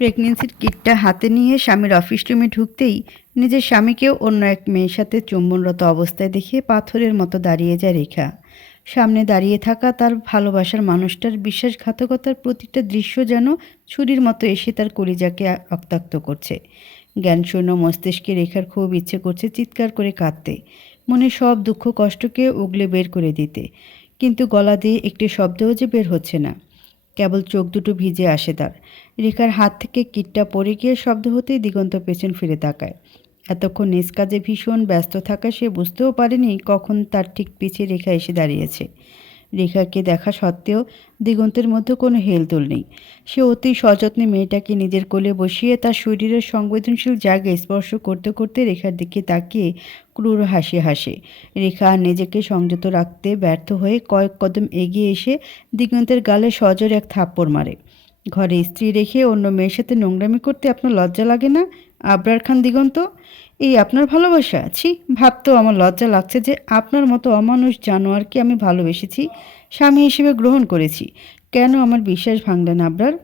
প্রেগনেন্সির কিটটা হাতে নিয়ে স্বামীর অফিস রুমে ঢুকতেই নিজের স্বামীকেও অন্য এক মেয়ের সাথে চুম্বনরত অবস্থায় দেখে পাথরের মতো দাঁড়িয়ে যায় রেখা। সামনে দাঁড়িয়ে থাকা তার ভালোবাসার মানুষটার বিশ্বাসঘাতকতার প্রতিটা দৃশ্য যেন ছুরির মতো এসে তার কলিজাকে রক্তাক্ত করছে। জ্ঞানশূন্য মস্তিষ্কে রেখার খুব ইচ্ছে করছে চিৎকার করে কাঁদতে, মনে সব দুঃখ কষ্টকে উগলে বের করে দিতে, কিন্তু গলা দিয়ে একটি শব্দও যে বের হচ্ছে না। কেবল চোখ দুটো ভিজে আসে তার। রেখার হাত থেকে কিটটা পড়ে গিয়ে শব্দ হতেই দিগন্ত পেছন ফিরে তাকায়। এতক্ষণ নিজ কাজে ভীষণ ব্যস্ত থাকা সে বুঝতেও পারেনি কখন তার ঠিক পিছে রেখা এসে দাঁড়িয়েছে। রেখাকে দেখা সত্ত্বেও দিগন্তের মধ্যে কোনো হেলদোল নেই। সে অতি সযত্নে মেয়েটাকে নিজের কোলে বসিয়ে তার শরীরের সংবেদনশীল জায়গায় স্পর্শ করতে করতে রেখার দিকে তাকিয়ে ক্রূর হাসি হাসে। রেখা আর নিজেকে সংযত রাখতে ব্যর্থ হয়ে কয়েক কদম এগিয়ে এসে দিগন্তের গালে সজোরে এক থাপ্পড় মারে। ঘরে স্ত্রী রেখে অন্য মেয়ের সাথে নোংরামি করতে আপনার লজ্জা লাগে না আবরার খান দিগন্ত? এই আপনার ভালোবাসা? ছি, ভাবতেও আমার লজ্জা লাগছে যে আপনার মতো অমানুষ জানোয়ারকে আমি ভালোবেসেছি, স্বামী হিসেবে গ্রহণ করেছি। কেন আমার বিশ্বাস ভাঙলেন আবরার?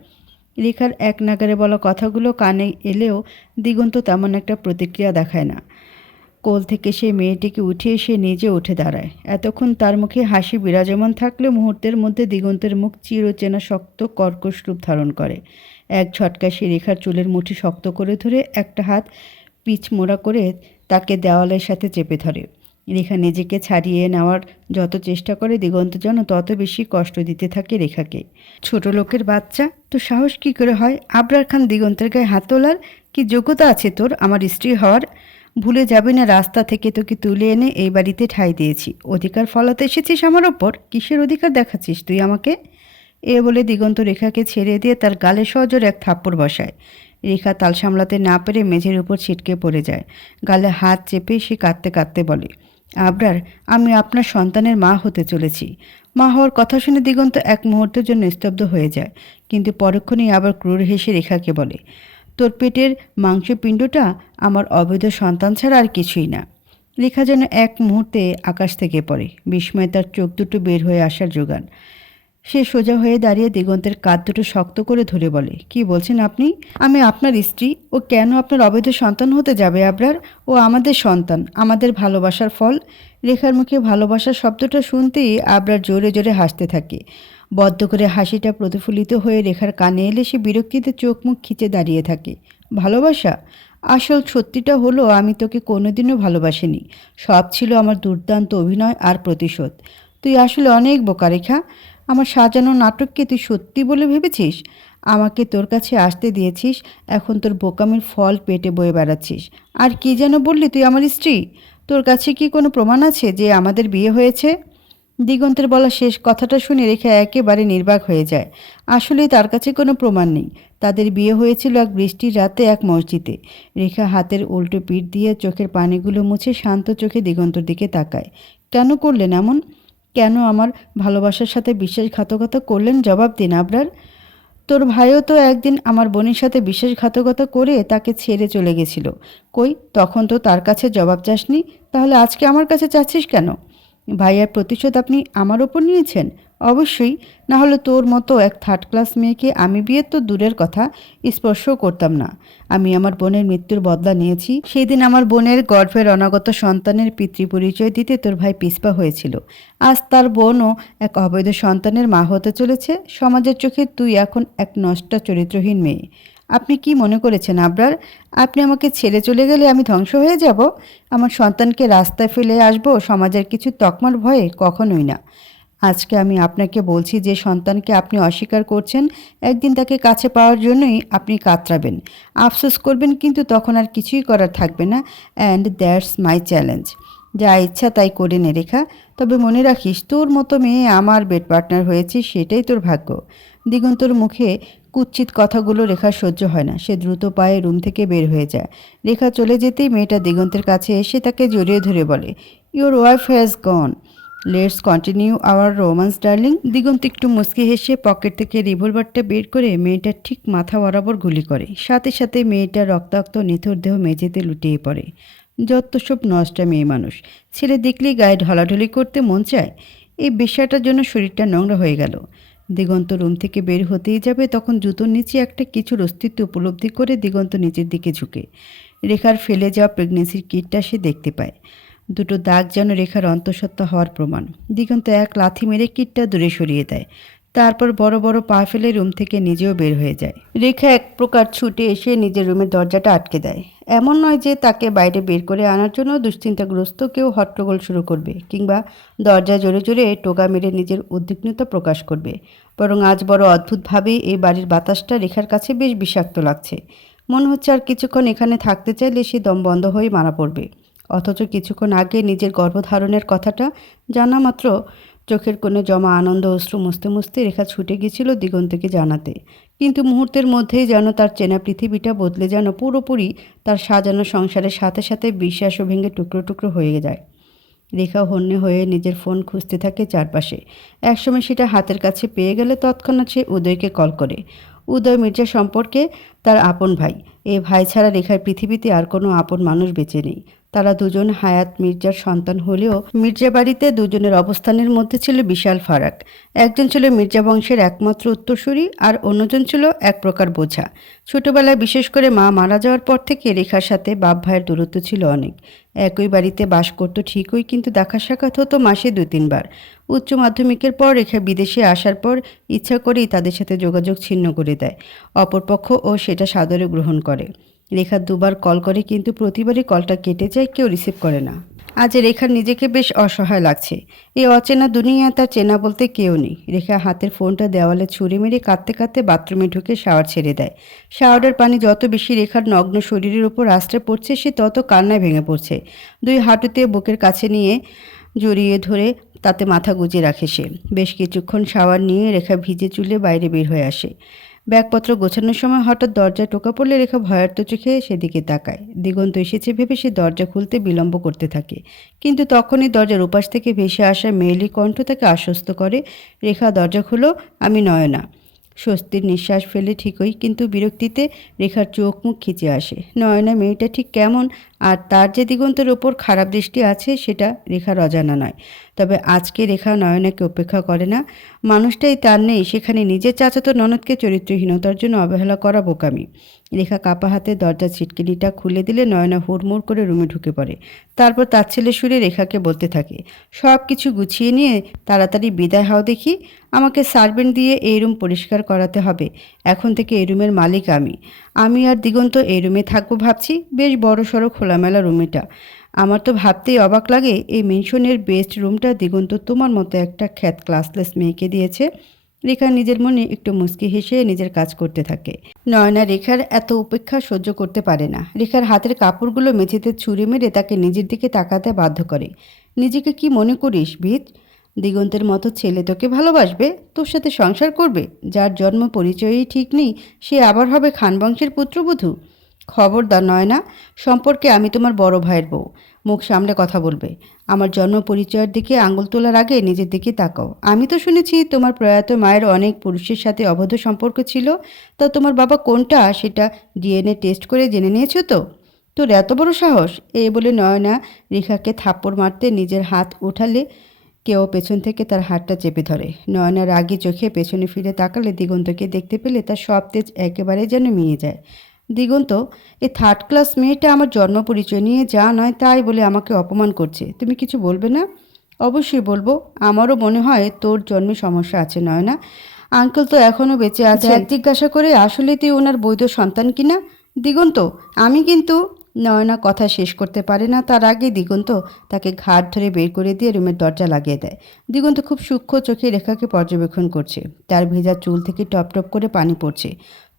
রেখার এক নাগারে বলা কথাগুলো কানে এলেও দিগন্ত তেমন একটা প্রতিক্রিয়া দেখায় না। কোল থেকে সে মেয়েটিকে উঠিয়ে সে নিজে উঠে দাঁড়ায়। এতক্ষণ তার মুখে হাসি বিরাজমান থাকলে মুহূর্তের মধ্যে দিগন্তের মুখ চিরচেনা শক্ত কর্কশ রূপ ধারণ করে। এক ঝটকায় সে রেখার চুলের মুঠি শক্ত করে ধরে একটা হাত পিচ মোড়া করে তাকে দেওয়ালের সাথে চেপে ধরে। রেখা নিজেকে ছাড়িয়ে নেওয়ার যত চেষ্টা করে দিগন্ত যেন তত বেশি কষ্ট দিতে থাকে রেখাকে। ছোট লোকের বাচ্চা, তো সাহস কী করে হয় আবরার খান দিগন্তের গায়ে হাত তোলার? কি যোগ্যতা আছে তোর আমার স্ত্রী হওয়ার? ভুলে যাবি না রাস্তা থেকে তোকে তুলে এনে এই বাড়িতে ঠাঁই দিয়েছি। অধিকার ফলাতে এসেছিস আমার ওপর? কিসের অধিকার দেখাচ্ছিস তুই আমাকে? এ বলে দিগন্ত রেখাকে ছেড়ে দিয়ে তার গালে সজোরে এক থাপ্পড় বসায়। রেখা তাল সামলাতে না পেরে মেঝের উপর ছিটকে পড়ে যায়। গালে হাত চেপে সে কাঁদতে কাঁদতে বলে, আবরার, আমি আপনার সন্তানের মা হতে চলেছি। মা হওয়ার কথা শুনে দিগন্ত এক মুহূর্তের জন্য স্তব্ধ হয়ে যায়, কিন্তু পরক্ষণেই আবার ক্রূর হেসে রেখাকে বলে, তোর পেটের মাংসপিণ্ডটা আমার অবৈধ সন্তান ছাড়া আর কিছুই না। রেখা যেন এক মুহূর্তে আকাশ থেকে পড়ে, বিস্ময়ে তার চোখ দুটো বের হয়ে আসার জোগান। সে সোজা হয়ে দাঁড়িয়ে দিগন্তের কাঁধ দুটো শক্ত করে ধরে বলে, কি বলছেন আপনি? আমি আপনার স্ত্রী, ও কেন আপনার অবৈধ সন্তান হতে যাবে আবরার? ও আমাদের সন্তান, আমাদের ভালোবাসার ফল। রেখার মুখে ভালোবাসার শব্দটা শুনতেই আবরার জোরে জোরে হাসতে থাকে। বদ্ধ করে হাসিটা প্রতিফলিত হয়ে রেখার কানে এলে সে বিরক্তিতে চোখ মুখ খিচে দাঁড়িয়ে থাকে। ভালোবাসা? আসল সত্যিটা হলো আমি তোকে কোনোদিনও ভালোবাসিনি। সব ছিল আমার দুর্দান্ত অভিনয় আর প্রতিশোধ। তুই আসলে অনেক বোকা রেখা। আমার সাজানো নাটককে তুই সত্যি বলে ভেবেছিস? আমাকে তোর কাছে আসতে দিয়েছিস, এখন তোর বোকামির ফল পেটে বয়ে বেড়াচ্ছিস। আর কি যেন বললি তুই আমার স্ত্রী? তোর কাছে কি কোনো প্রমাণ আছে যে আমাদের বিয়ে হয়েছে? দিগন্তের বলা শেষ কথাটা শুনে রেখা একেবারে নির্বাক হয়ে যায়। আসলেই তার কাছে কোনো প্রমাণ নেই। তাদের বিয়ে হয়েছিল এক বৃষ্টির রাতে এক মসজিদে। রেখা হাতের উল্টো পিঠ দিয়ে চোখের পানিগুলো মুছে শান্ত চোখে দিগন্তর দিকে তাকায়। কেন করলেন এমন? কেন আমার ভালোবাসার সাথে বিশ্বাসঘাতকতা করলেন? জবাব দিন আবরার। তোর ভাইও তো একদিন আমার বোনের সাথে বিশ্বাসঘাতকতা করে তাকে ছেড়ে চলে গেছিল। কই, তখন তো তার কাছে জবাব চাসনি, তাহলে আজকে আমার কাছে চাচ্ছিস কেন? ভাইয়ার প্রতিশোধ আপনি আমার ওপর নিয়েছেন? অবশ্যই, না হলে তোর মতো এক থার্ড ক্লাস মেয়েকে আমি বিয়ের তো দূরের কথা স্পর্শও করতাম না। আমি আমার বোনের মৃত্যুর বদলা নিয়েছি। সেই দিন আমার বোনের গর্ভের অনাগত সন্তানের পিতৃপরিচয় দিতে তোর ভাই পিছপা হয়েছিল। আজ তার বোনও এক অবৈধ সন্তানের মা হতে চলেছে। সমাজের চোখে তুই এখন এক নষ্টা চরিত্রহীন মেয়ে। আপনি কি মনে করেছেন আবরার, আপনি আমাকে ছেড়ে চলে গেলে আমি ধ্বংস হয়ে যাব? আমার সন্তানকে রাস্তায় ফেলে আসবো সমাজের কিছু তকমার ভয়ে? কখনোই না। আজকে আমি আপনাকে বলছি, যে সন্তানকে আপনি অস্বীকার করছেন, একদিন তাকে কাছে পাওয়ার জন্যই আপনি কাতরাবেন, আফসোস করবেন, কিন্তু তখন আর কিছুই করার থাকবে না। And that's my challenge. যা ইচ্ছা তাই করে নে রেখা, তবে মনে রাখিস তোর মতো মেয়ে আমার বেড পার্টনার হয়েছে, সেটাই তোর ভাগ্য। দিগন্তর মুখে কুৎসিত কথাগুলো রেখার সহ্য হয় না। সে দ্রুত পায়ে রুম থেকে বের হয়ে যায়। রেখা চলে যেতেই মেয়েটা দিগন্তের কাছে এসে তাকে জড়িয়ে ধরে বলে, your wife has gone, let's continue our romance darling. Diganta একটু মুচকি হেসে পকেট থেকে রিভলভারটা বের করে মেয়েটার ঠিক মাথা বরাবর গুলি করে। সাথে সাথে মেয়েটার রক্তাক্ত নিথর দেহ মেঝেতে লুটিয়ে পড়ে। যত সব নষ্টা মেয়ে মানুষ, ছেলে দেখলেই গায়ে ঢলাঢলি করতে মন চায়। এই বিষয়টার জন্য শরীরটা নোংরা হয়ে গেল। দিগন্ত রুম থেকে বের হতেই যাবে, তখন জুতোর নিচে একটা কিছুর অস্তিত্ব উপলব্ধি করে দিগন্ত নিচের দিকে ঝুঁকে রেখার ফেলে যাওয়া প্রেগনেন্সির কিটটা সে দেখতে পায়। দুটো দাগ যেন রেখার অন্তঃসত্ত্বা হওয়ার প্রমাণ। দিগন্ত এক লাথি মেরে কিটটা দূরে সরিয়ে দেয়। তারপর বড় বড় পা ফেলে রুম থেকে নিজেও বের হয়ে যায়। রেখা এক প্রকার ছুটে এসে নিজের রুমের দরজাটা আটকে দেয়। এমন নয় যে তাকে বাইরে বের করে আনার জন্য দুশ্চিন্তাগ্রস্ত কেউ হট্টগোল শুরু করবে কিংবা দরজা জোরে জোরে টোকা মেরে নিজের উদ্বিগ্নতা প্রকাশ করবে, বরং আজ বড় অদ্ভুতভাবেই এই বাড়ির বাতাসটা রেখার কাছে বেশ বিষাক্ত লাগছে। মনে হচ্ছে আর কিছুক্ষণ এখানে থাকতে চাইলে সে দম বন্ধ হয়ে মারা পড়বে। অথচ কিছুক্ষণ আগে নিজের গর্ভধারণের কথাটা জানা মাত্র চোখের কোণে জমা আনন্দ অশ্রু মুছতে মুছতে রেখা ছুটে গেছিল দিগন্তকে জানাতে। কিন্তু মুহূর্তের মধ্যেই যেন তার চেনা পৃথিবীটা বদলে যেন পুরোপুরি তার সাজানো সংসারের সাথে সাথে বিশ্বাসও ভেঙে টুকরো টুকরো হয়ে যায়। রেখা হন্যে হয়ে নিজের ফোন খুঁজতে থাকে চারপাশে। একসময় সেটা হাতের কাছে পেয়ে গেলে তৎক্ষণাৎ সে উদয়কে কল করে। উদয় মির্জা সম্পর্কে তার আপন ভাই। এ ভাই ছাড়া রেখার পৃথিবীতে আর কোনো আপন মানুষ বেঁচে নেই। তারা দুজন হায়াত মির্জার সন্তান হলেও মির্জা বাড়িতে দুজনের অবস্থানের মধ্যে ছিল বিশাল ফারাক। একজন ছিল মির্জা বংশের একমাত্র উত্তরসূরি, আর অন্যজন ছিল এক প্রকার বোঝা। ছোটবেলায় বিশেষ করে মা মারা যাওয়ার পর থেকে রেখার সাথে বাপ ভাইয়ের দূরত্ব ছিল অনেক। একই বাড়িতে বাস করতো ঠিকই, কিন্তু দেখা সাক্ষাৎ হতো মাসে 2-3 বার। উচ্চ মাধ্যমিকের পর রেখা বিদেশে আসার পর ইচ্ছা করেই তাদের সাথে যোগাযোগ ছিন্ন করে দেয়। অপরপক্ষ ও সেটা সাদরে গ্রহণ করে। রেখা 2বার কল করে, কিন্তু প্রতিবারই কলটা কেটে যায়, কেউ রিসিভ করে না। আজ রেখার নিজেকে বেশ অসহায় লাগছে। এই অচেনা দুনিয়ায় তার চেনা বলতে কেউ নেই। রেখা হাতের ফোনটা দেওয়ালে ছুঁড়ে মেরে কাঁদতে কাঁদতে বাথরুমে ঢুকে শাওয়ার ছেড়ে দেয়। শাওয়ারের পানি যত বেশি রেখার নগ্ন শরীরের ওপর আশ্রে পড়ছে, সে তত কান্নায় ভেঙে পড়ছে। 2 হাঁটুতে বুকের কাছে নিয়ে জড়িয়ে ধরে তাতে মাথা গুজে রাখে সে। বেশ কিছুক্ষণ শাওয়ার নিয়ে রেখা ভিজে চুলে বাইরে বের হয়ে আসে। ব্যাগপত্র গোছানোর সময় হঠাৎ দরজায় টোকা পড়লে রেখা ভয়ার্ত চোখে সেদিকে তাকায়। দিগন্ত এসেছে ভেবে সে দরজা খুলতে বিলম্ব করতে থাকে, কিন্তু তখনই দরজার উপাস থেকে ভেসে আসা মেয়েলি কণ্ঠ তাকে আশ্বস্ত করে, রেখা দরজা খুলো, আমি নয়না। স্বস্তির নিঃশ্বাস ফেলে ঠিকই, কিন্তু বিরক্তিতে রেখার চোখ মুখ খিচে আসে। নয়না মেয়েটা ঠিক কেমন আর তার যে দিগন্তের ওপর খারাপ দৃষ্টি আছে সেটা রেখার অজানা নয়। তবে আজকে রেখা নয়নাকে উপেক্ষা করে না। মানুষটাই তার নেই, সেখানে নিজের চাচাতো ননদকে চরিত্রহীনতার জন্য অবহেলা করা বোকামি। রেখা কাপা হাতে দরজার ছিটকিনিটা খুলে দিলে নয়না হুড়মুড় করে রুমে ঢুকে পড়ে। তারপর তার ছেলে সুরে রেখাকে বলতে থাকে, সব কিছু গুছিয়ে নিয়ে তাড়াতাড়ি বিদায় হও দেখি। আমাকে সার্ভেন্ট দিয়ে এই রুম পরিষ্কার করাতে হবে। এখন থেকে এই রুমের মালিক আমি আর দিগন্ত এই রুমে থাকবো ভাবছি। বেশ বড় সড়ো খোলামেলা রুম এটা। আমার তো ভাবতেই অবাক লাগে এই মেনশনের বেস্ট রুমটা দিগন্ত তোমার মতো একটা খ্যাত ক্লাসলেস মেয়েকে দিয়েছে। রেখা নিজের মনে একটু মুচকি হেসে নিজের কাজ করতে থাকে। নয়না রেখার এত উপেক্ষা সহ্য করতে পারে না। রেখার হাতের কাপড়গুলো মেঝেতে ছুঁড়ে মেরে তাকে নিজের দিকে তাকাতে বাধ্য করে। নিজেকে কি মনে করিস ভিত? দিগন্তের মতো ছেলে তোকে ভালোবাসবে, তোর সাথে সংসার করবে? যার জন্ম পরিচয়ই ঠিক নেই, সে আবার হবে খান বংশের পুত্রবধূ? খবরদার নয়না, সম্পর্কে আমি তোমার বড় ভাইয়ের বউ। মুখ সামলে কথা বলবে। আমার জন্ম পরিচয়ের দিকে আঙুল তোলার আগে নিজের দিকে তাকাও। আমি তো শুনেছি তোমার প্রয়াত মায়ের অনেক পুরুষের সাথে অবৈধ সম্পর্ক ছিল। তা তোমার বাবা কোনটা সেটা ডিএনএ টেস্ট করে জেনে নিয়েছো তো? তোর এত বড় সাহস! এই বলে নয়না রেখাকে থাপ্পড় মারতে নিজের হাত উঠালে কেউ পেছন থেকে তার হাতটা চেপে ধরে। নয়না রাগী চোখে পেছনে ফিরে তাকালে দিগন্তকে দেখতে পেলে তার সব তেজ একেবারে যেন মিয়ে যায়। দিগন্ত, এই 3rd ক্লাস মেয়েটা আমার জন্ম পরিচয় নিয়ে যা নয় তাই বলে আমাকে অপমান করছে। তুমি কিছু বলবে না? অবশ্যই বলবো। আমারও মনে হয় তোর জন্মে সমস্যা আছে নয়না। আঙ্কেল তো এখনও বেঁচে আছে, জিজ্ঞাসা করে আসলে তুই ওনার বৈধ সন্তান কিনা? দিগন্ত, আমি কিন্তু নয়না কথা শেষ করতে পারে না। তার আগে দিগন্ত তাকে ঘাট ধরে বের করে দিয়ে রুমের দরজা লাগিয়ে দেয়। দিগন্ত খুব সূক্ষ্ম চোখে রেখাকে পর্যবেক্ষণ করছে। তার ভেজা চুল থেকে টপ টপ করে পানি পড়ছে।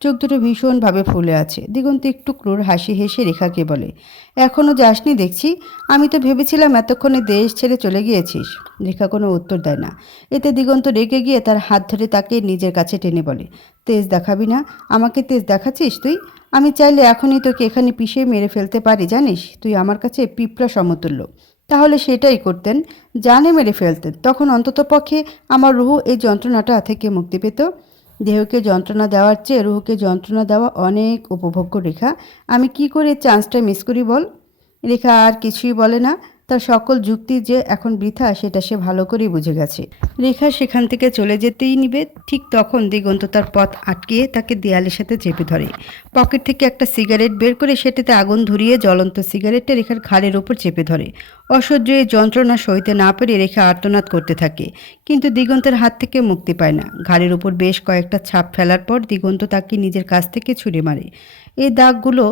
চোখ দুটো ভীষণভাবে ফুলে আছে। দিগন্ত একটু ক্রূর হাসি হেসে রেখাকে বলে, এখনও যাসনি দেখছি? আমি তো ভেবেছিলাম এতক্ষণে দেশ ছেড়ে চলে গিয়েছিস। রেখা কোনো উত্তর দেয় না। এতে দিগন্ত রেগে গিয়ে তার হাত ধরে তাকে নিজের কাছে টেনে বলে, তেজ দেখাবি না? আমাকে তেজ দেখাচ্ছিস তুই? আমি চাইলে এখনই তোকে এখানে পিষে মেরে ফেলতে পারি, জানিস? তুই আমার কাছে পিঁপড়া সমতুল্য। তাহলে সেটাই করতেন, জানে মেরে ফেলতেন। তখন অন্ততপক্ষে আমার রুহু এই যন্ত্রণাটা থেকে মুক্তি পেত। দেহকে যন্ত্রণা দেওয়ার চেয়ে রুহুকে যন্ত্রণা দেওয়া অনেক উপভোগ্য। রেখা, আমি কি করে চান্সটা মিস করি বল? রেখা আর কিছুই বলে না। তার সকল যুক্তি যে এখন বৃথা সেটা সে ভালো করেই বুঝে গেছে। রেখা সেখান থেকে চলে যেতেই নিবে, ঠিক তখন দিগন্ত তার পথ আটকিয়ে তাকে দেয়ালের সাথে চেপে ধরে। পকেট থেকে একটা সিগারেট বের করে সেটাতে আগুন ধরিয়ে জ্বলন্ত সিগারেটটা রেখার ঘাড়ের ওপর চেপে ধরে। অসহ্য এই যন্ত্রণা সইতে না পেরে রেখা আর্তনাদ করতে থাকে, কিন্তু দিগন্তের হাত থেকে মুক্তি পায় না। ঘাড়ের ওপর বেশ কয়েকটা ছাপ ফেলার পর দিগন্ত তাকে নিজের কাছ থেকে ছুঁড়ে মারে। এই দাগগুলো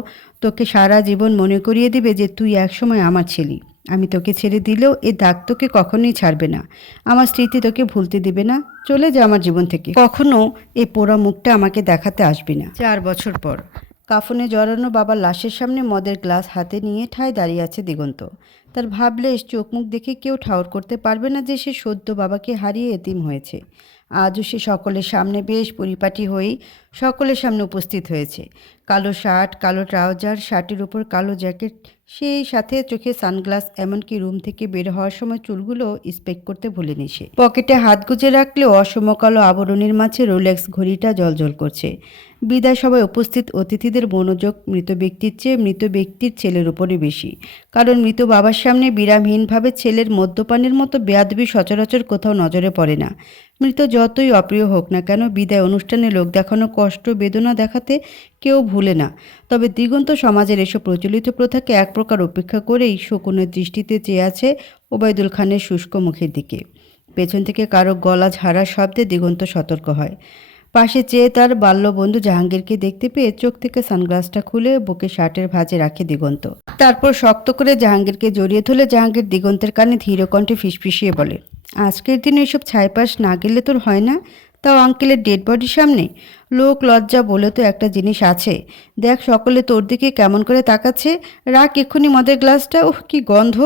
তোকে সারা জীবন মনে করিয়ে দিবে যে তুই একসময় আমার ছিলি। আমি তোকে ছেড়ে দিলেও এই দাগ তোকে কখনোই ছাড়বে না। আমার স্মৃতি তোকে ভুলতে দিবে না। চলে যা আমার জীবন থেকে, কখনো এই পোড়া মুখটা আমাকে দেখাতে আসবি না। 4 বছর পর কাফনে জড়ানো বাবার লাশের সামনে মদের গ্লাস হাতে নিয়ে ঠায় দাঁড়িয়ে আছে দিগন্ত। তার ভাবলেশ চোখ মুখ দেখে কেউ ঠাউর করতে পারবে না যে সে সদ্য বাবাকে হারিয়ে এতিম হয়েছে। আজও সে সকলের সামনে বেশ পরিপাটি হয়েই সকলের সামনে উপস্থিত হয়েছে। কালো শার্ট, কালো ট্রাউজার, শার্টের উপর কালো জ্যাকেট, সেই সাথে চোখে সানগ্লাস, এমনকি রুম থেকে বের হওয়ার সময় চুলগুলো স্পেক করতে ভুলেনি সে। পকেটে হাত গুজে রাখলেও অসম কালো আবরণীর মাঝে রোলেক্স ঘড়িটা জ্বলজ্বল করছে। বিদায় সভায় উপস্থিত অতিথিদের মনোযোগ মৃত ব্যক্তির চেয়ে মৃত ব্যক্তির ছেলের উপরে বেশি, কারণ মৃত বাবার সামনে বিরামহীনভাবে ছেলের মদ্যপানের মতো বেয়াদবি সচরাচর কোথাও নজরে পড়ে না। মৃত যতই অপ্রিয় হোক না কেন, বিদায় অনুষ্ঠানে লোক দেখানো কষ্ট বেদনা দেখাতে কেউ ভুলে না। তবে দিগন্ত সমাজের এসব প্রচলিত প্রথাকে এক প্রকার উপেক্ষা করেই শকুনের দৃষ্টিতে চেয়ে আছে ওবায়দুল খানের শুষ্ক মুখের দিকে। পেছন থেকে কারো গলা ঝাড়ার শব্দে দিগন্ত সতর্ক হয়। পাশে চেয়ে তার বাল্যবন্ধু জাহাঙ্গীরকে দেখতে পেয়ে চোখ থেকে সানগ্লাসটা খুলে বুকে শার্টের ভাঁজে রাখে দিগন্ত। তারপর শক্ত করে জাহাঙ্গীরকে জড়িয়ে ধরে জাহাঙ্গীর দিগন্তের কানে ধীর কণ্ঠে ফিসফিসিয়ে বলে, আজকের দিনে এসব ছাইপাশ না গেলে তোর হয় না, তাও আঙ্কেলের ডেড বডির সামনে। লোক লজ্জা বলে তো একটা জিনিস আছে। দেখ সকলে তোর দিকে কেমন করে তাকাচ্ছে। রাখ এক্ষুনি মদের গ্লাসটা। উহ, কি গন্ধ!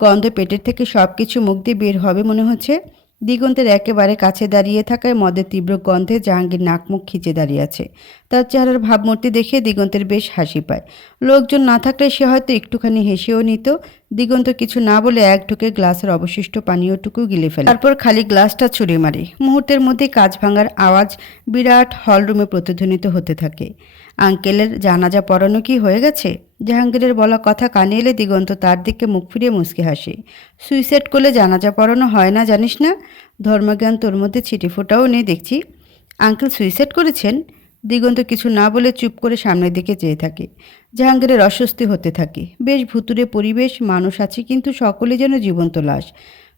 গন্ধে পেটের থেকে সব কিছু মুখ দিয়ে বের হবে মনে হচ্ছে। দিগন্তের একেবারে কাছে দাঁড়িয়ে থাকায় মদের তীব্র গন্ধে জাহাঙ্গীর নাক মুখ খিচে দাঁড়িয়ে আছে। তার চেহারার ভাবমূর্তি দেখে দিগন্তের বেশ হাসি পায়। লোকজন না থাকলে সে হয়তো একটুখানি হেসেও নিত। দিগন্ত কিছু না বলে এক ঢুকে গ্লাসের অবশিষ্ট পানীয়টুকু গিলে ফেলে, তারপর খালি গ্লাসটা ছুঁড়ে মারে। মুহূর্তের মধ্যে কাঁচ ভাঙার আওয়াজ বিরাট হলরুমে প্রতিধ্বনিত হতে থাকে। আঙ্কেলের জানাজা পড়ানো কি হয়ে গেছে? জাহাঙ্গীরের বলা কথা কানে এলে দিগন্ত তার দিকে মুখ ফিরিয়ে মুচকে হাসে। সুইসাইড করলে জানাজা পড়ানো হয় না জানিস না? ধর্মজ্ঞান তোর মধ্যে ছিটে ফোটাও নেই দেখছি। আঙ্কেল সুইসাইড করেছেন? দিগন্ত কিছু না বলে চুপ করে সামনের দিকে চেয়ে থাকে। জাহাঙ্গীরের অস্বস্তি হতে থাকে। বেশ ভুতুরে পরিবেশ, মানুষ আছে কিন্তু সকলে যেন জীবন্ত লাশ।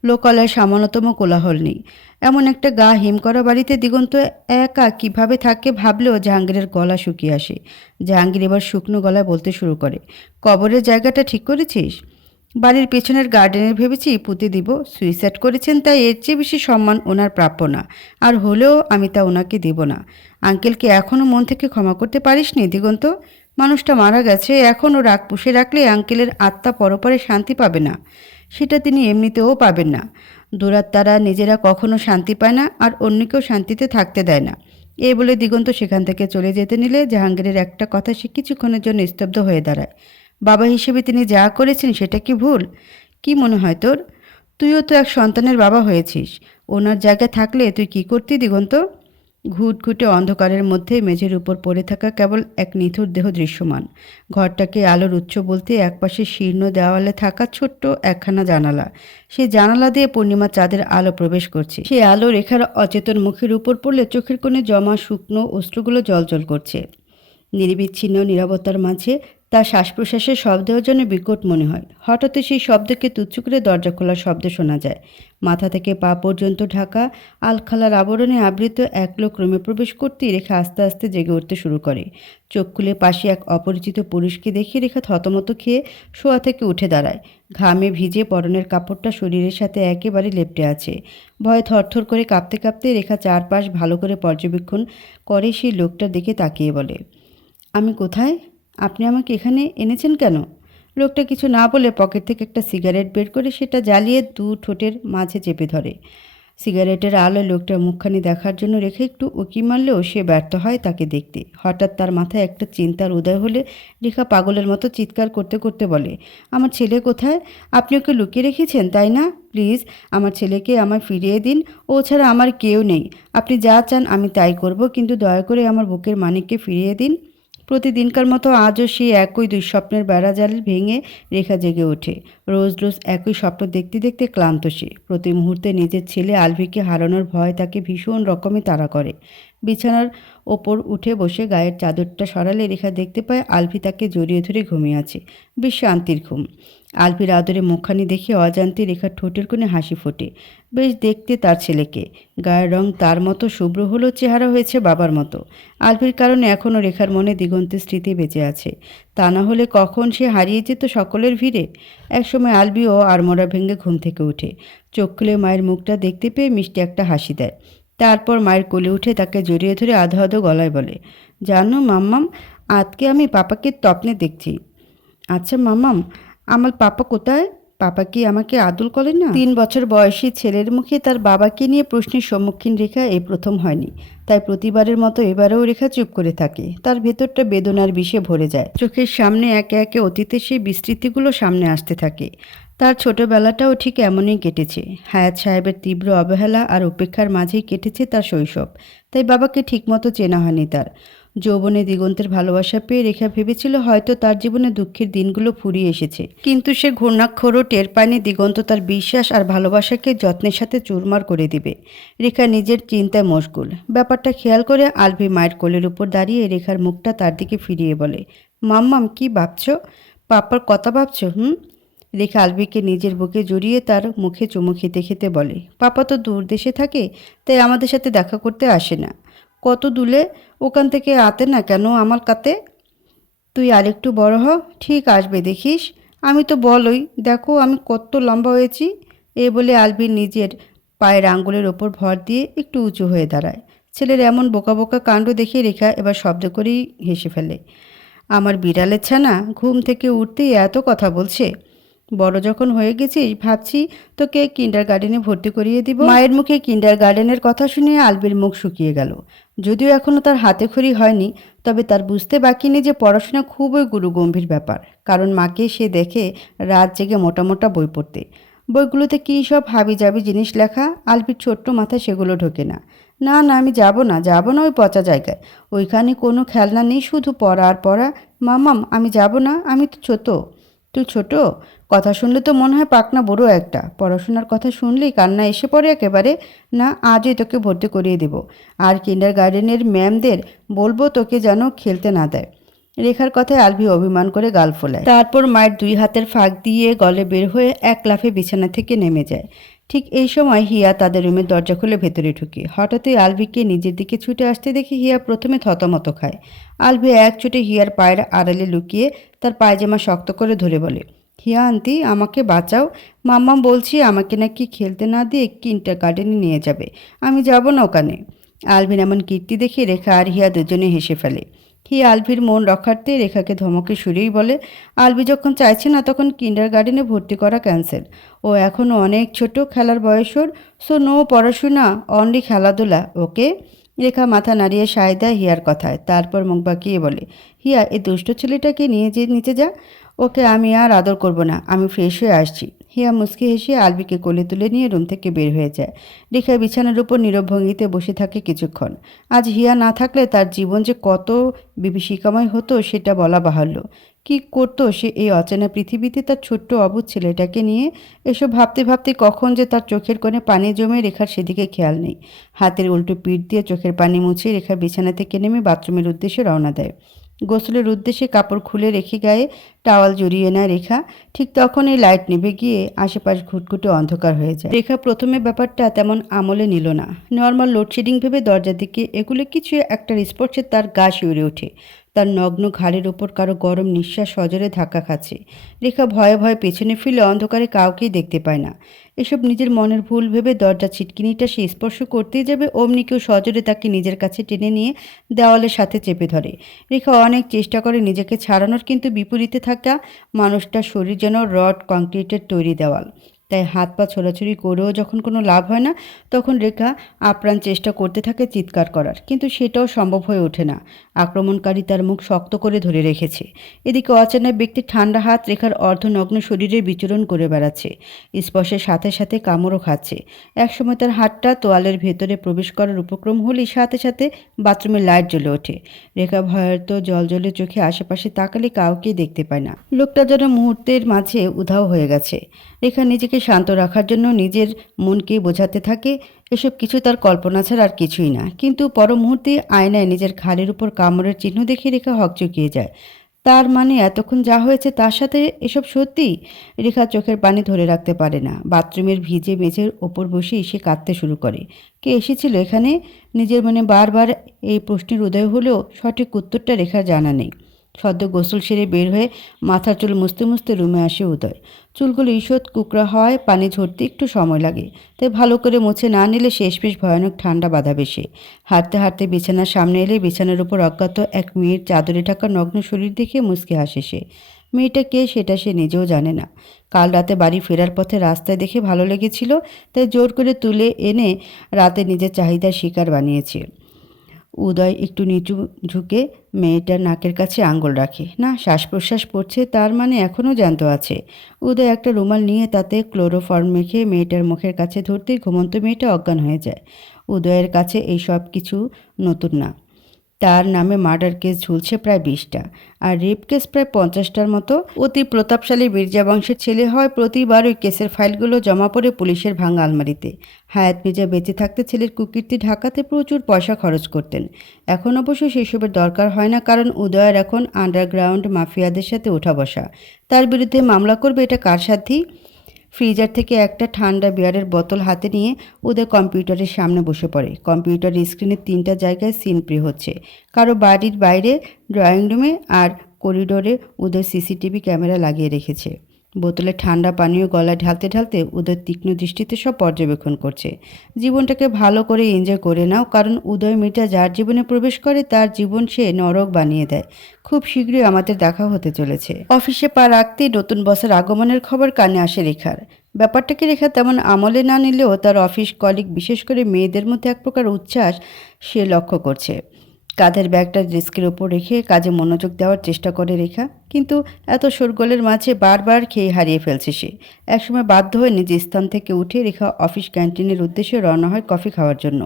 লোকালয়ে সামান্যতম কোলাহল নেই। এমন একটা গা হিম করা বাড়িতে দিগন্ত একা কিভাবে থাকে ভাবলেও জাহাঙ্গীরের গলা শুকিয়ে আসে। জাহাঙ্গীর এবার শুকনো গলায় বলতে শুরু করে, কবরের জায়গাটা ঠিক করেছিস? বাড়ির পেছনের গার্ডেনের ভেবেছি পুঁতে দিব। সুইসাইড করেছেন তাই এর চেয়ে বেশি সম্মান ওনার প্রাপ্য না, আর হলেও আমি তা ওনাকে দেব না। আঙ্কেলকে এখনও মন থেকে ক্ষমা করতে পারিসনি দিগন্ত? মানুষটা মারা গেছে, এখনও রাগ পুষে রাখলে আঙ্কেলের আত্মা পরপরে শান্তি পাবে না। সেটা তিনি এমনিতেও পাবেন না। দুরাত্মারা নিজেরা কখনো শান্তি পায় না, আর অন্যকেও শান্তিতে থাকতে দেয় না। এই বলে দিগন্ত সেখান থেকে চলে যেতে নিলে জাহাঙ্গীরের একটা কথা সে কিছুক্ষণের জন্য স্তব্ধ হয়ে দাঁড়ায়। বাবা হিসেবে তিনি যা করেছেন সেটা কি ভুল? কি মনে হয় তোর? তুইও তো এক সন্তানের বাবা হয়েছিস। ওনার জায়গায় থাকলে তুই কি করতি দিগন্ত? ঘুটঘুটে অন্ধকারের মধ্যে মেঝের উপর পড়ে থাকা কেবল এক নিথুর দেহ দৃশ্যমান। ঘরটাকে আলোর উৎস বলতে একপাশে শীর্ণ দেওয়ালে থাকা ছোট্ট একখানা জানালা। সেই জানালা দিয়ে পূর্ণিমা চাঁদের আলো প্রবেশ করছে। সেই আলো রেখার অচেতন মুখের উপর পড়লে চোখের কোণে জমা শুকনো অশ্রুগুলো জ্বলজ্বল করছে। নিরবিচ্ছিন্ন নীরবতার মাঝে তার শ্বাস প্রশ্বাসের শব্দেও যেন বিকট মনে হয়। হঠাৎ সেই শব্দকে তুচ্ছ করে দরজা খোলার শব্দ শোনা যায়। মাথা থেকে পা পর্যন্ত ঢাকা আলখালার আবরণে আবৃত এক লোক রুমে প্রবেশ করতেই রেখা আস্তে আস্তে জেগে উঠতে শুরু করে। চোখ খুলে পাশে এক অপরিচিত পুরুষকে দেখে রেখা থতমত খেয়ে শোয়া থেকে উঠে দাঁড়ায়। ঘামে ভিজে পরনের কাপড়টা শরীরের সাথে একেবারে লেপ্টে আছে। ভয়ে থরথর করে কাঁপতে কাঁপতে রেখা চারপাশ ভালো করে পর্যবেক্ষণ করে সেই লোকটার দিকে তাকিয়ে বলে, আমি কোথায়? আপনি আমাকে এখানে এনেছেন কেন? লোকটা কিছু না বলে পকেট থেকে একটা সিগারেট বের করে সেটা জ্বালিয়ে দু ঠোঁটের মাঝে চেপে ধরে। সিগারেটের আলোয় লোকটার মুখখানি দেখার জন্য রেখে একটু উঁকি মারলেও সে ব্যর্থ হয় তাকে দেখতে। হঠাৎ তার মাথায় একটা চিন্তার উদয় হলে রেখা পাগলের মতো চিৎকার করতে করতে বলে, আমার ছেলে কোথায়? আপনি ওকে লুকিয়ে রেখেছেন তাই না? প্লিজ আমার ছেলেকে আমায় ফিরিয়ে দিন। ও ছাড়া আমার কেউ নেই। আপনি যা চান আমি তাই করব, কিন্তু দয়া করে আমার বুকের মানিককে ফিরিয়ে দিন। প্রতিদিনকার মতো আজও সেই একই দুঃস্বপ্নের বেড়াজাল ভেঙে রেখা জেগে ওঠে। রোজ রোজ একই স্বপ্ন দেখতে দেখতে ক্লান্ত সে। প্রতি মুহূর্তে নিজের ছেলে আলভিকে হারানোর ভয় তাকে ভীষণ রকমে তাড়া করে। বিছানার ওপর উঠে বসে গায়ের চাদরটা সরালে রেখা দেখতে পায় আলভি তাকে জড়িয়ে ধরে ঘুমিয়ে আছে। বেশ শান্তির ঘুম। আলভির আদরে মুখখানি দেখে অজান্তে রেখার ঠোঁটের কোণে হাসি ফোটে। বেশ দেখতে তার ছেলেকে। গায়ের রং তার মতো শুভ্র হলেও চেহারা হয়েছে বাবার মতো। আলভির কারণে এখনও রেখার মনে দিগন্তের স্মৃতি বেঁচে আছে। তা না হলে কখন সে হারিয়ে যেত সকলের ভিড়ে। একসময় আলভিও আড়মোড়া ভেঙে ঘুম থেকে ওঠে। চোখ খুলে মায়ের মুখটা দেখতে পেয়ে মিষ্টি একটা হাসি দেয়। তারপর মায়ের কোলে উঠে তাকে জড়িয়ে ধরে আধো আধো গলায় বলে, জানো মাম্মাম, আজকে আমি পাপাকে স্বপ্নে দেখছি। আচ্ছা মাম্মাম, আমার পাপা কোথায়? পাপা কি আমাকে আদর করে না? 3 বছর বয়সী ছেলের মুখে তার বাবাকে নিয়ে প্রশ্নের সম্মুখীন রেখা এই প্রথম হয়নি। তাই প্রতিবারের মতো এবারেও রেখা চুপ করে থাকে। তার ভেতরটা বেদনার বিষে ভরে যায়। চোখের সামনে একে একে অতীতের সেই বিস্তৃতিগুলো সামনে আসতে থাকে। তার ছোটবেলাটাও ঠিক এমনই কেটেছে। হায়াত সাহেবের তীব্র অবহেলা আর উপেক্ষার মাঝেই কেটেছে তার শৈশব। তাই বাবাকে ঠিকমতো চেনা হয়নি তার। যৌবনে দিগন্তের ভালোবাসা পেয়ে রেখা ভেবেছিল হয়তো তার জীবনে দুঃখের দিনগুলো ফুরিয়ে এসেছে। কিন্তু সে ঘূর্ণাক্ষরও টের পায়নি দিগন্ত তার বিশ্বাস আর ভালোবাসাকে যত্নের সাথে চুরমার করে দিবে। রেখা নিজের চিন্তায় মশগুল। ব্যাপারটা খেয়াল করে আলভি মায়ের কোলের উপর দাঁড়িয়ে রেখার মুখটা তার দিকে ফিরিয়ে বলে, মাম্মাম কি ভাবছ? পাপার কথা ভাবছ? রেখা আলভিকে নিজের বুকে জড়িয়ে তার মুখে চুমু খেতে খেতে বলে, পাপা তো দূর দেশে থাকে, তাই আমাদের সাথে দেখা করতে আসে না। কত দূরে, ওখান থেকে আতে না কেন আমার কাতে? তুই আরেকটু বড় হ, ঠিক আসবে দেখিস। আমি তো বলই, দেখো আমি কত লম্বা হয়েছি। এ বলে আলভি নিজের পায়ের আঙ্গুলের ওপর ভর দিয়ে একটু উঁচু হয়ে দাঁড়ায়। ছেলের এমন বোকা বোকা কাণ্ড দেখে রেখা এবার শব্দ করেই হেসে ফেলে। আমার বিড়ালের ছানা ঘুম থেকে উঠতেই এত কথা বলছে। বড় যখন হয়ে গেছিস ভাবছি তোকে কিন্ডার গার্ডেনে ভর্তি করিয়ে দিব। মায়ের মুখে কিন্ডার গার্ডেনের কথা শুনে আলবির মুখ শুকিয়ে গেল। যদিও এখনও তার হাতে খড়ি হয়নি, তবে তার বুঝতে বাকি নেই যে পড়াশোনা খুবই গুরুগম্ভীর ব্যাপার। কারণ মাকে সে দেখে রাত জেগে মোটা মোটা বই পড়তে। বইগুলোতে কী সব হাবিজাবি জিনিস লেখা, আলবির ছোট্ট মাথায় সেগুলো ঢোকে না। না না, আমি যাব না ওই পচা জায়গায়। ওইখানে কোনো খেলনা নেই, শুধু পড়া আর পড়া। মামাম, আমি যাব না, আমি তো ছোট। তুই ছোট? কথা শুনলে তো মনে হয় পাকনা বুড়ো একটা। পড়াশোনার কথা শুনলেই কান্না এসে পড়ে একেবারে। না, আজই তোকে ভর্তি করিয়ে দেব। আর কিন্ডার গার্ডেনের ম্যামদের বলবো তোকে যেন খেলতে না দেয়। রেখার কথায় আলভি অভিমান করে গাল ফোলায়। তারপর মায়ের 2 হাতের ফাঁক দিয়ে গলে বের হয়ে এক লাফে বিছানা থেকে নেমে যায়। ঠিক এই সময় হিয়া তাদের রুমের দরজা খুলে ভেতরে ঢুকে। হঠাৎই আলভিকে নিজের দিকে ছুটে আসতে দেখে হিয়া প্রথমে থতমত খায়। আলভি এক ছুটে হিয়ার পায়ের আড়ালে লুকিয়ে তার পায়জামা শক্ত করে ধরে বলে, হিয়া আন্টি, আমাকে বাঁচাও। মাম্মা বলছি আমাকে নাকি খেলতে না দিয়ে কিন্ডার গার্ডেনে নিয়ে যাবে। আমি যাব না ওখানে। আলভির এমন কীর্তি দেখে রেখা আর হিয়া দুজনে হেসে ফেলে। হিয়া আলভির মন রক্ষার্থে রেখাকে ধমকে সুরেই বলে, আলভি যখন চাইছে না তখন কিন্ডার গার্ডেনে ভর্তি করা ক্যান্সেল। ও এখনও অনেক ছোট, খেলার বয়স ওর। সো নো পড়াশোনা, অনলি খেলাধুলা, ওকে? রেখা মাথা নাড়িয়ে সায় দেয় হিয়ার কথায়। তারপর মুখ বাঁকিয়ে বলে, হিয়া, এই দুষ্ট ছেলেটাকে নিচে যা। ওকে আমি আর আদর করব না, আমি ফ্রেশ হয়ে আসছি। হিয়া মুচকি হেসে আলবিকে কোলে তুলে নিয়ে রুম থেকে বের হয়ে যায়। রেখা বিছানার উপর নীরব ভঙ্গিতে বসে থাকে কিছুক্ষণ। আজ হিয়া না থাকলে তার জীবন যে কত বিভীষিকাময় হতো সেটা বলা বাহুল্য। কি করতো সে এই অচেনা পৃথিবীতে তার ছোট্ট অবুঝ ছেলেটাকে নিয়ে? এসব ভাবতে ভাবতে কখন যে তার চোখের কোণে পানি জমে রেখার সেদিকে খেয়াল নেই। হাতের উল্টো পিঠ দিয়ে চোখের পানি মুছে রেখা বিছানা থেকে নেমে বাথরুমের উদ্দেশ্যে রওনা দেয়। গোসলের উদ্দেশ্যে কাপড় খুলে রেখে গায়ে টাওয়াল জড়িয়ে নেয় রেখা। ঠিক তখনই লাইট নিভে গিয়ে আশেপাশ ঘুটঘুটে অন্ধকার হয়ে যায়। রেখা প্রথমে ব্যাপারটা তেমন আমলে নিল না। নর্মাল লোডশেডিং ভেবে দরজার দিকে এগুলো কিছু একটা স্পর্শে তার গা শিউরে ওঠে। তার নগ্ন ঘাড়ের ওপর কারো গরম নিঃশ্বাস সজোরে ধাক্কা খাচ্ছে। রেখা ভয়ে ভয়ে পেছনে ফিরে অন্ধকারে কাউকেই দেখতে পায় না। এসব নিজের মনের ভুল ভেবে দরজা ছিটকিনিটা সে স্পর্শ করতেই যাবে, অমনি কেউ সজোরে তাকে নিজের কাছে টেনে নিয়ে দেওয়ালের সাথে চেপে ধরে। রেখা অনেক চেষ্টা করে নিজেকে ছাড়ানোর, কিন্তু বিপরীতে থাকা মানুষটার শরীর যেন রড কংক্রিটের তৈরি দেওয়াল। তাই হাত পা ছোড়াছুড়ি করেও যখন কোনো লাভ হয় না, তখন রেখা আপ্রাণ চেষ্টা করতে থাকে চিৎকার করার, কিন্তু সেটাও সম্ভব হয়ে ওঠে না। আক্রমণকারী তার মুখ শক্ত করে ধরে রেখেছে। এদিকে অচেনা ব্যক্তির ঠান্ডা হাত রেখার অর্ধনগ্ন শরীরে বিচরণ করে বেড়াচ্ছে, স্পর্শের সাথে সাথে কামড়ও খাচ্ছে। একসময় তার হাতটা তোয়ালের ভেতরে প্রবেশ করার উপক্রম হলেই সাথে সাথে বাথরুমের লাইট জ্বলে ওঠে। রেখা ভয়ার্ত জলজলে চোখে আশেপাশে তাকালে কাউকেই দেখতে পায় না। লোকটা যেন মুহূর্তের মাঝে উধাও হয়ে গেছে। রেখা নিজেকে শান্ত রাখার জন্য নিজের মনকে বোঝাতে থাকে এসব কিছু তার কল্পনা ছাড়া আর কিছুই না। কিন্তু পর মুহূর্তে আয়নায় নিজের ঘাড়ের উপর কামড়ের চিহ্ন দেখে রেখা হকচকিয়ে যায়। তার মানে এতক্ষণ যা হয়েছে তার সাথে এসব সত্যি? রেখা চোখের পানি ধরে রাখতে পারে না। বাথরুমের ভিজে মেঝের ওপর বসেই সে কাঁদতে শুরু করে। কে এসেছিল এখানে? নিজের মনে বারবার এই প্রশ্নের উদয় হলেও সঠিক উত্তরটা রেখার জানা নেই। সদ্য গোসল সেরে বের হয়ে মাথার চুল মুছতে মুছতে রুমে আসে উদয়। চুলগুলো ঈষৎ কুকড়া হওয়ায় পানি ঝরতে একটু সময় লাগে, তাই ভালো করে মুছে না নিলে শেষমেশ ভয়ানক ঠান্ডা বাঁধাবে সে। হাঁটতে হাঁটতে বিছানার সামনে এলে বিছানার উপর অজ্ঞাত এক মেয়ের চাদরে ঢাকা নগ্ন শরীর দেখে মুচকে হাসে সে। মেয়েটা কে সেটা সে নিজেও জানে না। কাল রাতে বাড়ি ফেরার পথে রাস্তায় দেখে ভালো লেগেছিল, তাই জোর করে তুলে এনে রাতে নিজের চাহিদার শিকার বানিয়েছে। উদয় একটু নিচু ঝুঁকে মেয়েটার নাকের কাছে আঙুল রাখে। না, শ্বাস প্রশ্বাস পড়ছে, তার মানে এখনও জ্যান্ত আছে। উদয় একটা রুমাল নিয়ে তাতে ক্লোরোফর্ম মেখে মেয়েটার মুখের কাছে ধরতেই ঘুমন্ত মেয়েটা অজ্ঞান হয়ে যায়। উদয়ের কাছে এই সব কিছু নতুন না। তার নামে মার্ডার কেস ঝুলছে প্রায় 20টা, আর রেপ কেস প্রায় 50টার মতো। অতি প্রতাপশালী মির্জা বংশের ছেলে হয় প্রতিবার ওই কেসের ফাইলগুলো জমা পড়ে পুলিশের ভাঙা আলমারিতে। হায়াত মির্জা বেঁচে থাকতে ছেলের কুকীর্তি ঢাকাতে প্রচুর পয়সা খরচ করতেন। এখন অবশ্য সেসবের দরকার হয় না, কারণ উদয়ের এখন আন্ডারগ্রাউন্ড মাফিয়াদের সাথে ওঠা বসা। তার বিরুদ্ধে মামলা করবে এটা কার সাধ্যি? ফ্রিজার থেকে একটা ঠান্ডা বিয়ারের বোতল হাতে নিয়ে ওদের কম্পিউটারের সামনে বসে পড়ে। কম্পিউটারের স্ক্রিনে 3টা জায়গায় সিন প্লে হচ্ছে। কারো বাড়ির বাইরে, ড্রয়িং রুমে আর করিডোরে ওদের সিসিটিভি ক্যামেরা লাগিয়ে রেখেছে। বোতলে ঠান্ডা পানীয় গলায় ঢালতে ঢালতে উদয় তীক্ষ্ণ দৃষ্টিতে সব পর্যবেক্ষণ করছে। জীবনটাকে ভালো করে এনজয় করে নাও, কারণ উদয় মির্জা যার জীবনে প্রবেশ করে তার জীবন সে নরক বানিয়ে দেয়। খুব শীঘ্রই আমাদের দেখা হতে চলেছে। অফিসে পা রাখতেই নতুন বসের আগমনের খবর কানে আসে রেখার। ব্যাপারটাকে রেখা তেমন আমলে না নিলেও তার অফিস কলিগ, বিশেষ করে মেয়েদের মধ্যে এক প্রকার উচ্ছ্বাস সে লক্ষ্য করছে। কাঁধের ব্যাগটা ডেস্কের ওপর রেখে কাজে মনোযোগ দেওয়ার চেষ্টা করে রেখা, কিন্তু এত শোরগোলের মাঝে বারবার খেয়ে হারিয়ে ফেলছে সে। একসময় বাধ্য হয়ে নিজ স্থান থেকে উঠে রেখা অফিস ক্যান্টিনের উদ্দেশ্যে রওনা হয় কফি খাওয়ার জন্য।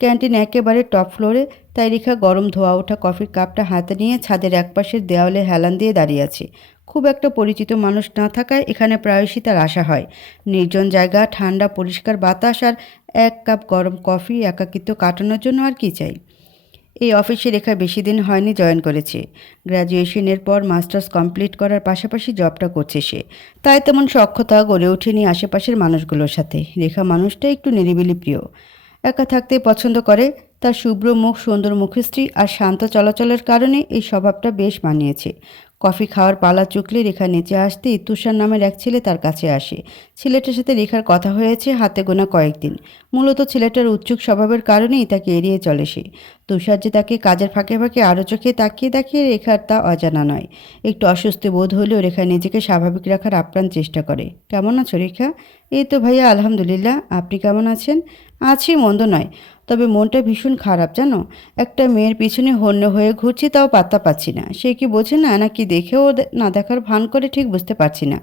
ক্যান্টিন একেবারে টপ ফ্লোরে, তাই রেখা গরম ধোয়া ওঠা কফির কাপটা হাতে নিয়ে ছাদের একপাশের দেওয়ালে হেলান দিয়ে দাঁড়িয়ে আছে। খুব একটা পরিচিত মানুষ না থাকায় এখানে প্রায়শই তার আসা হয়। নির্জন জায়গা, ঠান্ডা পরিষ্কার বাতাস আর 1 কাপ গরম কফি একাকিত্ব কাটানোর জন্য আর কি চাই। এই অফিসে রেখা বেশি দিন হয়নি জয়েন করেছে। গ্র্যাজুয়েশনের পর মাস্টার্স কমপ্লিট করার পাশাপাশি জবটা করছে সে, তাই তেমন সখ্যতা গড়ে ওঠেনি আশেপাশের মানুষগুলোর সাথে। রেখা মানুষটা একটু নিরিবিলি প্রিয়, একা থাকতে পছন্দ করে। তার শুভ্র মুখ, সুন্দর মুখশ্রী আর শান্ত চলাচলের কারণে এই স্বভাবটা বেশ মানিয়েছে। কফি খাওয়ার পালা চুকলে রেখা নিচে আসতেই তুষার নামের এক ছেলে তার কাছে আসে। ছেলেটার সাথে রেখার কথা হয়েছে হাতে গোনা কয়েকদিন। মূলত ছেলেটার উৎসুক স্বভাবের কারণেই তাকে এড়িয়ে চলে সে। তুষার যে তাকে কাজের ফাঁকে ফাঁকে আরও চোখে তাকিয়ে দেখিয়ে রেখার তা অজানা নয়। একটু অস্বস্তি বোধ হলেও রেখা নিজেকে স্বাভাবিক রাখার আপ্রাণ চেষ্টা করে। কেমন আছো রেখা? এই তো ভাইয়া, আলহামদুলিল্লাহ। আপনি কেমন আছেন? আছি, মন্দ নয়, তবে মনটা ভীষণ খারাপ জানো। একটা মেয়ের পিছনে হন্য হয়ে ঘুরছি, তাও পাত্তা পাচ্ছি না। সে কি বোঝে না, নাকি দেখেও না দেখার ভান করে, ঠিক বুঝতে পারছি না।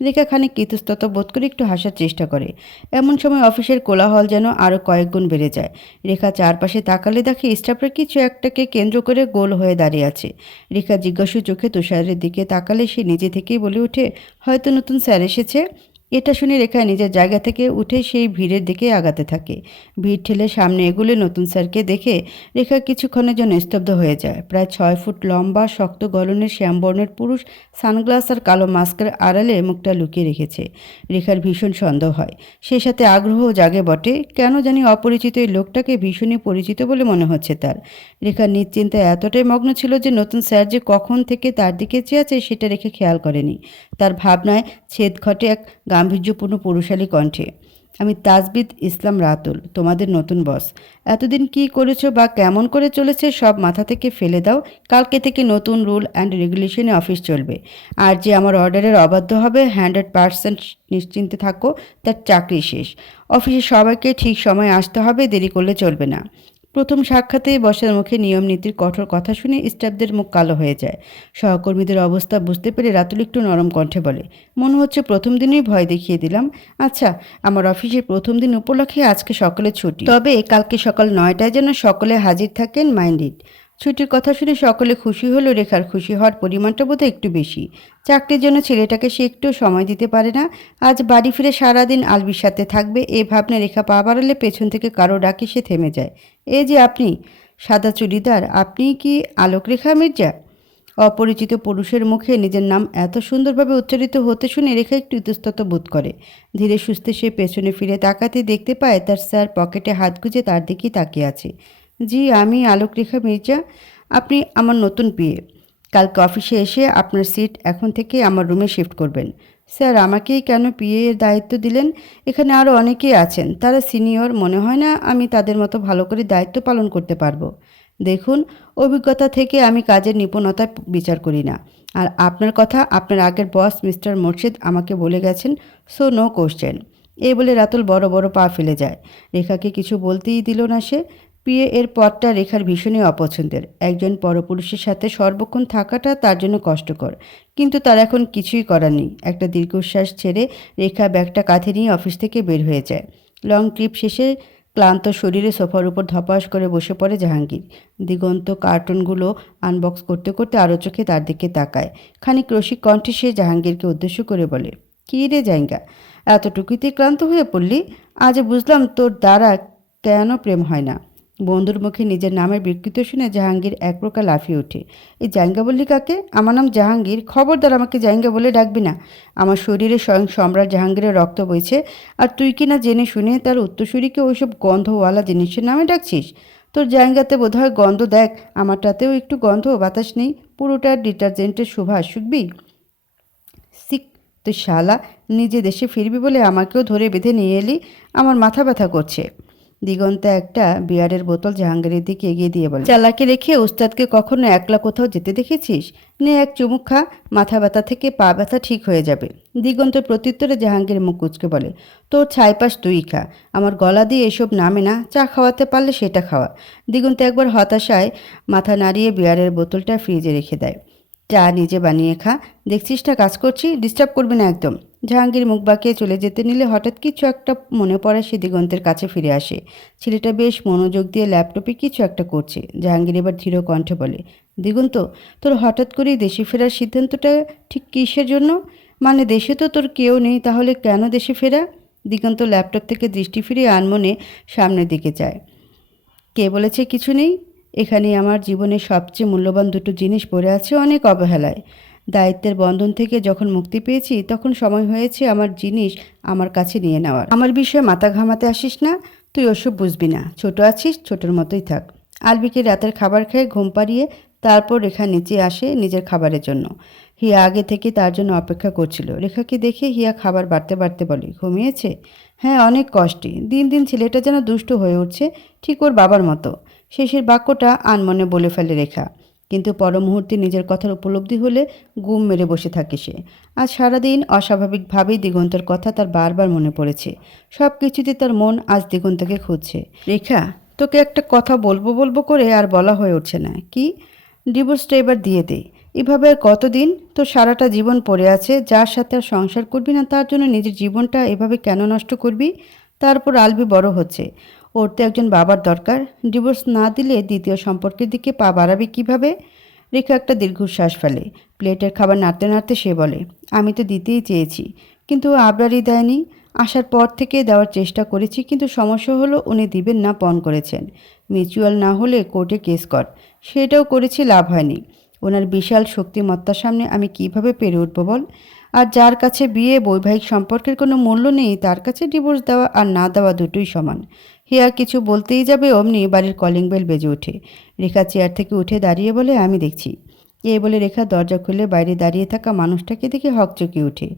রেখা খানিক ইতস্তত বোধ করে একটু হাসার চেষ্টা করে। এমন সময় অফিসের কোলাহল যেন আরও কয়েক গুণ বেড়ে যায়। রেখা চারপাশে তাকালে দেখে স্টাফরা কিছু একটাকে কেন্দ্র করে গোল হয়ে দাঁড়িয়ে আছে। রেখা জিজ্ঞাসু চোখে তুষারের দিকে তাকালে সে নিজে থেকেই বলে ওঠে, হয়তো নতুন স্যার এসেছে। এটা শুনে রেখা নিজের জায়গা থেকে উঠে সেই ভিড়ের দিকে আগাতে থাকে। ভিড় ঠেলে সামনে এগুলে নতুন স্যারকে দেখে রেখা কিছুক্ষণের জন্য স্তব্ধ হয়ে যায়। প্রায় 6 ফুট লম্বা, শক্ত গলনের শ্যামবর্ণের পুরুষ, সানগ্লাস আর কালো মাস্কের আড়ালে মুখটা লুকিয়ে রেখেছে। রেখার ভীষণ সন্দেহ হয়, সেই সাথে আগ্রহ জাগে বটে। কেন জানি অপরিচিত এই লোকটাকে ভীষণই পরিচিত বলে মনে হচ্ছে তার। রেখা নিশ্চিন্তায় এতটাই মগ্ন ছিল যে নতুন স্যার যে কখন থেকে তার দিকে চেয়ে আছে সেটা রেখে খেয়াল করেনি। তার ভাবনায় ছেদ ঘটে এক গাম্ভীর্যপূর্ণ পুরুষালী কণ্ঠে। আমি তাসবিদ ইসলাম রাতুল, তোমাদের নতুন বস। এতদিন কি করেছো বা কেমন করে চলেছে সব মাথা থেকে ফেলে দাও। কালকে থেকে নতুন রুল অ্যান্ড রেগুলেশনে অফিস চলবে। আর যে আমার অর্ডারের অবাধ্য হবে 100% নিশ্চিন্তে থাকো, তার চাকরি শেষ। অফিসে সবাইকে ঠিক সময়ে আসতে হবে, দেরি করলে চলবে না। প্রথম সাক্ষাতেই বসের মুখে নিয়ম নীতির কঠোর কথা শুনে স্টাফদের মুখ কালো হয়ে যায়। সহকর্মীদের অবস্থা বুঝতে পেরে রাতুল একটু নরম কণ্ঠে বলে, মনে হচ্ছে প্রথম দিনই ভয় দেখিয়ে দিলাম। আচ্ছা, আমার অফিসের প্রথম দিন উপলক্ষে আজকে সকালে ছুটি, তবে কালকে সকাল 9টায় যেন সকলে হাজির থাকেন, মাইন্ডেড। ছুটির কথা শুনে সকলে খুশি হলেও রেখার খুশি হওয়ার পরিমাণটা বোধহয় একটু বেশি। চাকরির জন্য ছেলেটাকে সে একটু সময় দিতে পারে না। আজ বাড়ি ফিরে সারাদিন আলবির সাথে থাকবে এই ভাবনা রেখা পা বাড়ালে পেছন থেকে কারো ডাকে সে থেমে যায়। এই যে আপনি, সাদা চুড়িদার, আপনি কি আলোক রেখা মির্জা? অপরিচিত পুরুষের মুখে নিজের নাম এত সুন্দরভাবে উচ্চারিত হতে শুনে রেখা একটু ইতস্তত বোধ করে। ধীরে সুস্থে সে পেছনে ফিরে তাকাতে দেখতে পায় তার স্যার পকেটে হাত গুজে তার দিকেই তাকিয়ে আছে। জি, আমি আলোক রেখা মির্জা। আপনি আমার নতুন পিএ। কালকে অফিসে এসে আপনার সিট এখন থেকে আমার রুমে শিফট করবেন। স্যার, আমাকেই কেন পিএ এর দায়িত্ব দিলেন? এখানে আরও অনেকেই আছেন, তারা সিনিয়র, মনে হয় না আমি তাদের মতো ভালো করে দায়িত্ব পালন করতে পারবো। দেখুন, অভিজ্ঞতা থেকে আমি কাজের নিপুণতা বিচার করি না। আর আপনার কথা আপনার আগের বস মিস্টার মোর্শেদ আমাকে বলে গেছেন, সো নো কোশ্চেন। এই বলে রাতুল বড় বড় পা ফেলে যায়। রেখাকে কিছু বলতেই দিল না সে। পিএ এর পদটা রেখার ভীষণই অপছন্দের। একজন পরপুরুষের সাথে সর্বক্ষণ থাকাটা তার জন্য কষ্টকর, কিন্তু তার এখন কিছুই করার নেই। একটা দীর্ঘশ্বাস ছেড়ে রেখা ব্যাগটা কাঁধে নিয়ে অফিস থেকে বের হয়ে যায়। লং ট্রিপ শেষে ক্লান্ত শরীরে সোফার উপর ধপাস করে বসে পড়ে জাহাঙ্গীর। দিগন্ত কার্টুনগুলো আনবক্স করতে করতে আরও চোখে তার দিকে তাকায়। খানিক রসিক কণ্ঠে সে জাহাঙ্গীরকে উদ্দেশ্য করে বলে, কী রে জাইঙ্গা, এতটুকুতে ক্লান্ত হয়ে পড়লি? আজ বুঝলাম তোর দ্বারা কেন প্রেম হয় না। বন্ধুর মুখে নিজের নামের বিকৃত শুনে জাহাঙ্গীর এক প্রকার লাফিয়ে ওঠে। এই জাইঙ্গা বললি কাকে? আমার নাম জাহাঙ্গীর, খবরদার আমাকে জাইঙ্গা বলে ডাকবি না। আমার শরীরে স্বয়ং সম্রাট জাহাঙ্গীরের রক্ত বইছে, আর তুই কি না জেনে শুনে তার উত্তরসূরিকে ওইসব গন্ধওয়ালা জিনিসের নামে ডাকছিস? তোর জায়গাতে বোধহয় গন্ধ, দেখ আমারটাতেও একটু গন্ধ বাতাস নেই, পুরোটা ডিটারজেন্টের সুবাস। শুকবি? সিক, তুই শালা, নিজে দেশে ফিরবি বলে আমাকেও ধরে বেঁধে নিয়ে এলি। আমার মাথা ব্যথা করছে। দিগন্তে একটা বিয়ারের বোতল জাহাঙ্গীরের দিকে এগিয়ে দিয়ে বলে, চালাকি রেখে ওস্তাদকে কখনো একলা কোথাও যেতে দেখেছিস? নে এক চুমুক খা, মাথা ব্যথা থেকে পা ব্যথা ঠিক হয়ে যাবে। দিগন্তের প্রত্যুত্তরে জাহাঙ্গীর মুখ কুচকে বলে, তোর ছাইপাস তুই খা, আমার গলা দিয়ে এসব নামে না। চা খাওয়াতে পারলে সেটা খাওয়া। দিগন্ত একবার হতাশায় মাথা নাড়িয়ে বিয়ারের বোতলটা ফ্রিজে রেখে দেয়। চা নিজে বানিয়ে খা, দেখছিস না কাজ করছি, ডিস্টার্ব করবি না একদম। জাহাঙ্গীর মুখ বাঁকিয়ে চলে যেতে নিলে হঠাৎ কিছু একটা মনে পড়ে, সে দিগন্তের কাছে ফিরে আসে। ছেলেটা বেশ মনোযোগ দিয়ে ল্যাপটপে কিছু একটা করছে। জাহাঙ্গীর এবার ধীর কণ্ঠে বলে, দিগন্ত, তোর হঠাৎ করেই দেশে ফেরার সিদ্ধান্তটা ঠিক কিসের জন্য? মানে দেশে তো তোর কেউ নেই, তাহলে কেন দেশে ফেরা? দিগন্ত ল্যাপটপ থেকে দৃষ্টি ফিরিয়ে আনমনে সামনের দিকে যায়। কে বলেছে কিছু নেই? এখানে আমার জীবনের সবচেয়ে মূল্যবান দুটো জিনিস পড়ে আছে অনেক অবহেলায়। দায়িত্বের বন্ধন থেকে যখন মুক্তি পেয়েছি তখন সময় হয়েছে আমার জিনিস আমার কাছে নিয়ে নেওয়ার। আমার বিষয়ে মাথা ঘামাতে আসিস না, তুই ওসব বুঝবি না। ছোট আছিস, ছোটোর মতোই থাক। আলবিকে রাতের খাবার খেয়ে ঘুম পাড়িয়ে তারপর রেখা নিচে আসে নিজের খাবারের জন্য। হিয়া আগে থেকে তার জন্য অপেক্ষা করছিল। রেখাকে দেখে হিয়া খাবার বাড়তে বাড়তে বলে, ঘুমিয়েছে? হ্যাঁ, অনেক কষ্টে। দিন দিন ছেলেটা যেন দুষ্ট হয়ে উঠছে, ঠিক ওর বাবার মতো। শেষের বাক্যটা আনমনে বলে ফেলে রেখা, কিন্তু পর মুহূর্তে নিজের কথার উপলব্ধি হলে গুম মেরে বসে থাকে সে। আজ সারাদিন অস্বাভাবিকভাবেই দিগন্তের কথা তার বারবার মনে পড়েছে। সব কিছুতে তার মন আজ দিগন্তকে খুঁজছে। রেখা, তোকে একটা কথা বলবো বলবো করে আর বলা হয়ে উঠছে না। কি? ডিভোর্সটা এবার দিয়ে দে। এভাবে আর কতদিন? তোর সারাটা জীবন পড়ে আছে, যার সাথে আর সংসার করবি না তার জন্য নিজের জীবনটা এভাবে কেন নষ্ট করবি? তারপর আলবি বড় হচ্ছে, ওর তো একজন বাবার দরকার। ডিভোর্স না দিলে দ্বিতীয় সম্পর্কের দিকে পা বাড়াবি কীভাবে? রেখা একটা দীর্ঘশ্বাস ফেলে। প্লেটের খাবার নাড়তে নাড়তে সে বলে, আমি তো দিতেই চেয়েছি, কিন্তু ও আবরারই দেয়নি। আসার পর থেকে দেওয়ার চেষ্টা করেছি, কিন্তু সমস্যা হলো উনি দিবেন না পণ করেছেন। মিউচুয়াল না হলে কোর্টে কেস কর, সেটাও করেছি, লাভ হয়নি। ওনার বিশাল শক্তিমত্তার সামনে আমি কিভাবে পেরে উঠব বল? আর যার কাছে বিয়ে বৈবাহিক সম্পর্কের কোনো মূল্য নেই, তার কাছে ডিভোর্স দেওয়া আর না দেওয়া দুটোই সমান। হিয়া কিছু বলতেই যাবে অমনি বাড়ির কলিং বেল বেজে ওঠে। রেখা চেয়ার থেকে উঠে দাঁড়িয়ে বলে, আমি দেখছি। এই বলে রেখা দরজা খুলে বাইরে দাঁড়িয়ে থাকা মানুষটাকে দেখে হকচকিয়ে ওঠে।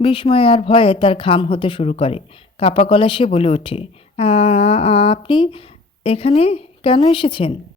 বিস্ময় আর ভয়ে তার ঘাম হতে শুরু করে। কাপা গলায় সে বলে ওঠে, আপনি এখানে কেন এসেছেন?